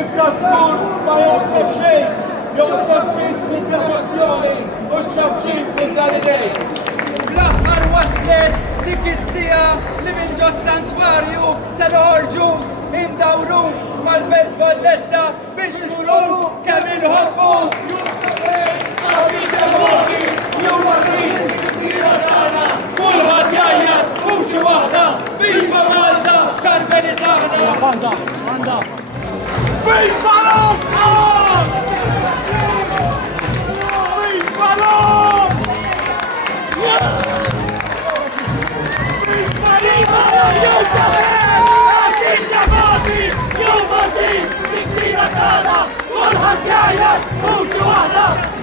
Issa ma joqseb xejn, joqseb biss l-istituzzjoni u ċabċib minn dan idej. L-aħħar waslet dik is-sija li minn ġo santwarju se noħorġu indawru mal-bes bolletta biex nuru kemm inħobbu. Kulħadd jajjad vuċi waħda, viva Malta, Karmelitana! Viva Malta! Viva Malta!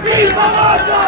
Viva Malta!